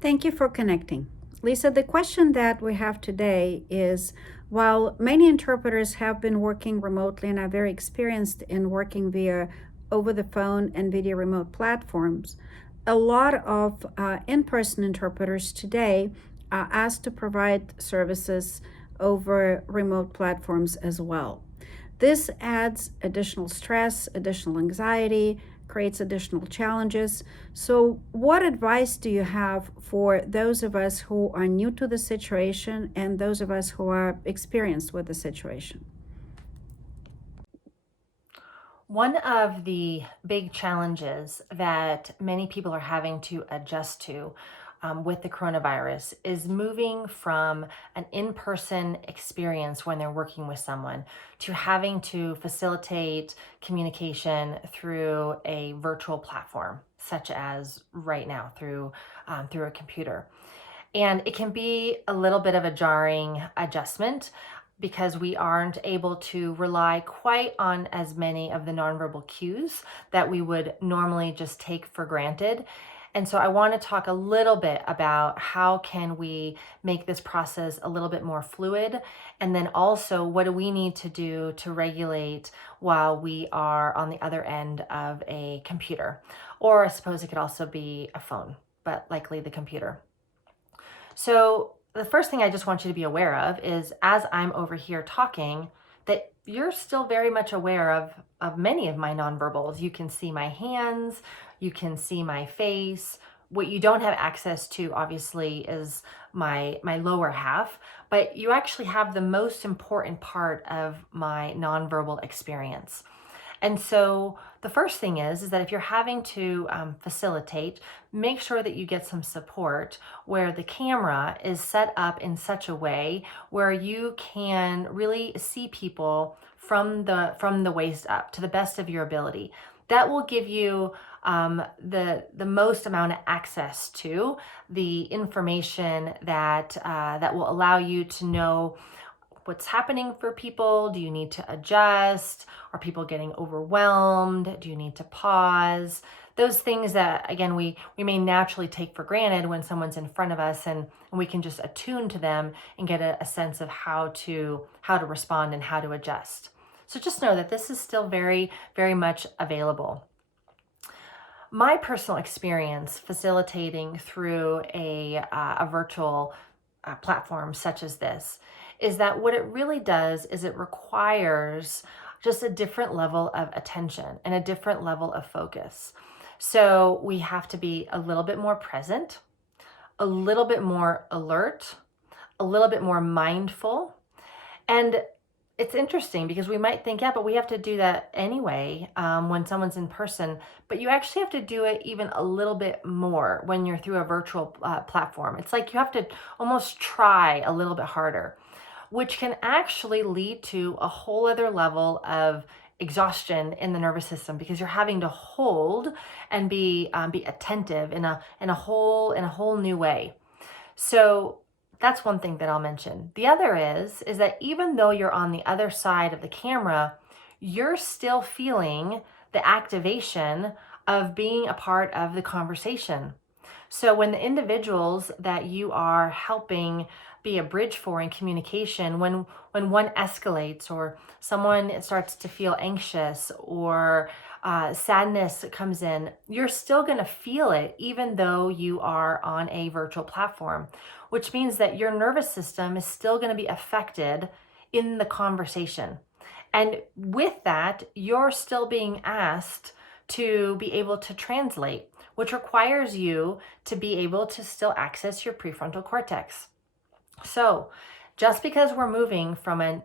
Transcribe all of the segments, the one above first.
Thank you for connecting. Lisa, the question that we have today is, while many interpreters have been working remotely and are very experienced in working via over the phone and video remote platforms, a lot of in-person interpreters today are asked to provide services over remote platforms as well. This adds additional stress, additional anxiety, creates additional challenges. So, what advice do you have for those of us who are new to the situation and those of us who are experienced with the situation? One of the big challenges that many people are having to adjust to with the coronavirus is moving from an in-person experience when they're working with someone to having to facilitate communication through a virtual platform, such as right now through a computer. And it can be a little bit of a jarring adjustment because we aren't able to rely quite on as many of the nonverbal cues that we would normally just take for granted. And so I want to talk a little bit about how can we make this process a little bit more fluid, and then also what do we need to do to regulate while we are on the other end of a computer, or I suppose it could also be a phone, but likely the computer. So the first thing I just want you to be aware of is, as I'm over here talking, that you're still very much aware of many of my nonverbals. You can see my hands, you can see my face. What you don't have access to, obviously, is my lower half, but you actually have the most important part of my nonverbal experience. And so the first thing is that if you're having to facilitate, make sure that you get some support where the camera is set up in such a way where you can really see people from the waist up to the best of your ability. That will give you the most amount of access to the information that will allow you to know what's happening for people. Do you need to adjust? Are people getting overwhelmed? Do you need to pause? Those things that, again, we may naturally take for granted when someone's in front of us, and we can just attune to them and get a sense of how to respond and how to adjust. So just know that this is still very, very much available. My personal experience facilitating through a virtual platform such as this is that what it really does is it requires just a different level of attention and a different level of focus. So we have to be a little bit more present, a little bit more alert, a little bit more mindful. And it's interesting because we might think, yeah, but we have to do that anyway when someone's in person. But you actually have to do it even a little bit more when you're through a virtual platform. It's like you have to almost try a little bit harder, which can actually lead to a whole other level of exhaustion in the nervous system because you're having to hold and be attentive in a whole new way. So that's one thing that I'll mention. The other is that even though you're on the other side of the camera, you're still feeling the activation of being a part of the conversation. So when the individuals that you are helping be a bridge for in communication, when one escalates or someone starts to feel anxious or sadness comes in, you're still going to feel it even though you are on a virtual platform, which means that your nervous system is still going to be affected in the conversation. And with that, you're still being asked to be able to translate, which requires you to be able to still access your prefrontal cortex. So just because we're moving from an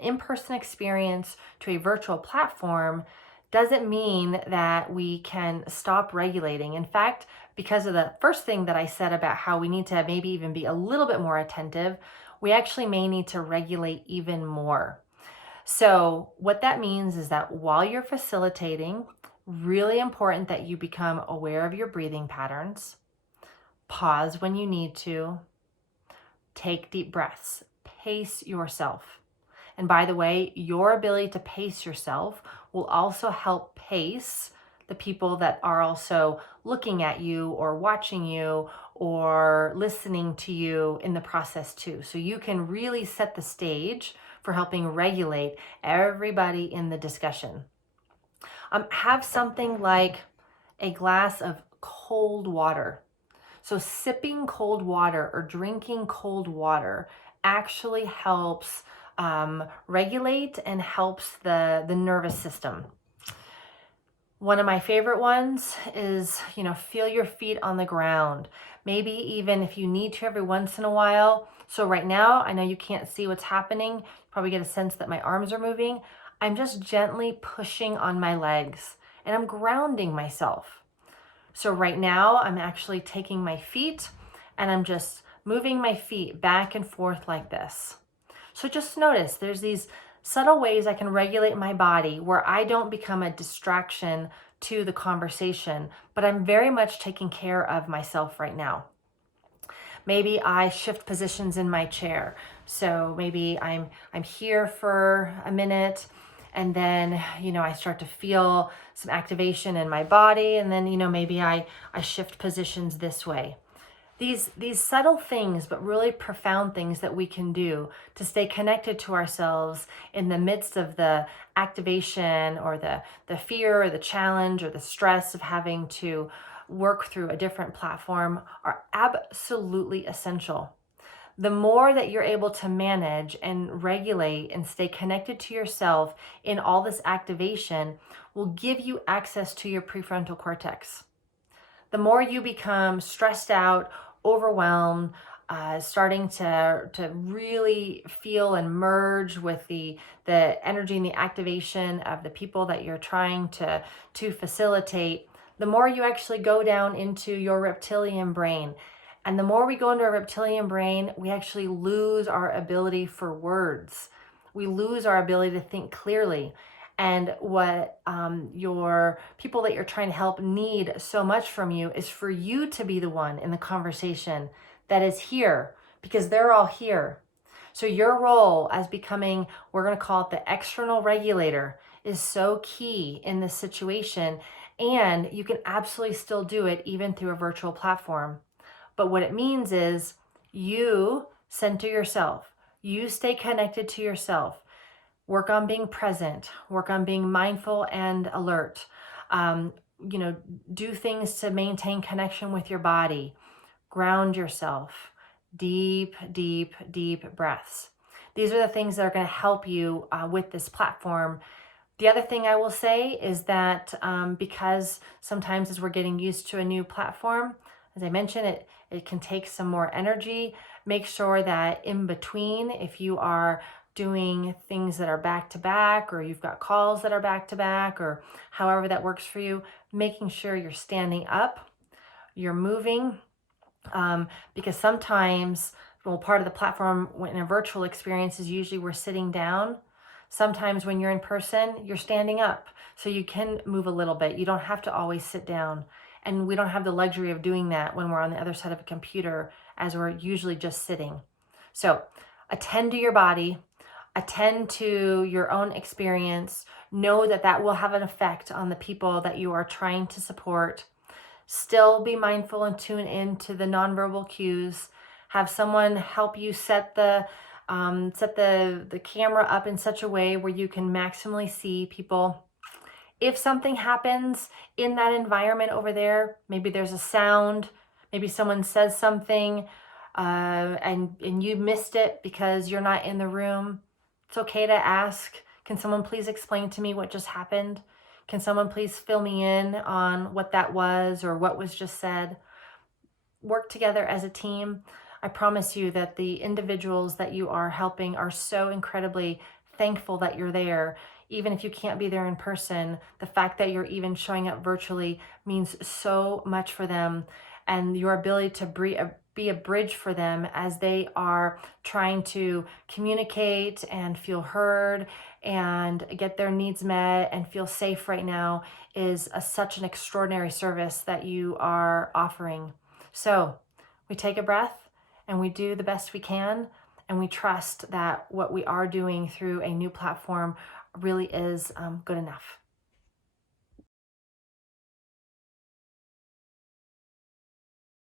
in-person experience to a virtual platform doesn't mean that we can stop regulating. In fact, because of the first thing that I said about how we need to maybe even be a little bit more attentive, we actually may need to regulate even more. So what that means is that while you're facilitating, really important that you become aware of your breathing patterns, pause when you need to, take deep breaths, pace yourself. And by the way, your ability to pace yourself will also help pace the people that are also looking at you or watching you or listening to you in the process too. So you can really set the stage for helping regulate everybody in the discussion. Have something like a glass of cold water. So sipping cold water or drinking cold water actually helps regulate and helps the nervous system. One of my favorite ones is, feel your feet on the ground. Maybe even if you need to every once in a while. So right now, I know you can't see what's happening. You probably get a sense that my arms are moving. I'm just gently pushing on my legs and I'm grounding myself. So right now, I'm actually taking my feet and I'm just moving my feet back and forth like this. So just notice there's these subtle ways I can regulate my body where I don't become a distraction to the conversation, but I'm very much taking care of myself right now. Maybe I shift positions in my chair. So maybe I'm here for a minute and then, I start to feel some activation in my body and then, maybe I shift positions this way. These subtle things, but really profound things that we can do to stay connected to ourselves in the midst of the activation or the fear or the challenge or the stress of having to work through a different platform are absolutely essential. The more that you're able to manage and regulate and stay connected to yourself in all this activation will give you access to your prefrontal cortex. The more you become stressed out, overwhelmed, starting to really feel and merge with the energy and the activation of the people that you're trying to facilitate, the more you actually go down into your reptilian brain. And the more we go into our reptilian brain, we actually lose our ability for words. We lose our ability to think clearly. And what your people that you're trying to help need so much from you is for you to be the one in the conversation that is here because they're all here. So your role as becoming, we're going to call it the external regulator, is so key in this situation. And you can absolutely still do it even through a virtual platform. But what it means is you center yourself. You stay connected to yourself. Work on being present. Work on being mindful and alert. Do things to maintain connection with your body. Ground yourself. Deep, deep, deep breaths. These are the things that are going to help you with this platform. The other thing I will say is that because sometimes as we're getting used to a new platform, as I mentioned, it can take some more energy. Make sure that in between, if you are doing things that are back to back, or you've got calls that are back to back, or however that works for you, making sure you're standing up, you're moving, because sometimes, part of the platform in a virtual experience is usually we're sitting down. Sometimes when you're in person, you're standing up, so you can move a little bit. You don't have to always sit down. And we don't have the luxury of doing that when we're on the other side of a computer, as we're usually just sitting. So attend to your body, attend to your own experience. Know that that will have an effect on the people that you are trying to support. Still be mindful and tune in to the nonverbal cues. Have someone help you set the camera up in such a way where you can maximally see people. If something happens in that environment over there, maybe there's a sound, maybe someone says something and you missed it because you're not in the room, it's okay to ask, can someone please explain to me what just happened? Can someone please fill me in on what that was or what was just said? Work together as a team. I promise you that the individuals that you are helping are so incredibly thankful that you're there. Even if you can't be there in person, the fact that you're even showing up virtually means so much for them, and your ability to be a bridge for them as they are trying to communicate and feel heard and get their needs met and feel safe right now is such an extraordinary service that you are offering. So we take a breath and we do the best we can, and we trust that what we are doing through a new platform really is good enough.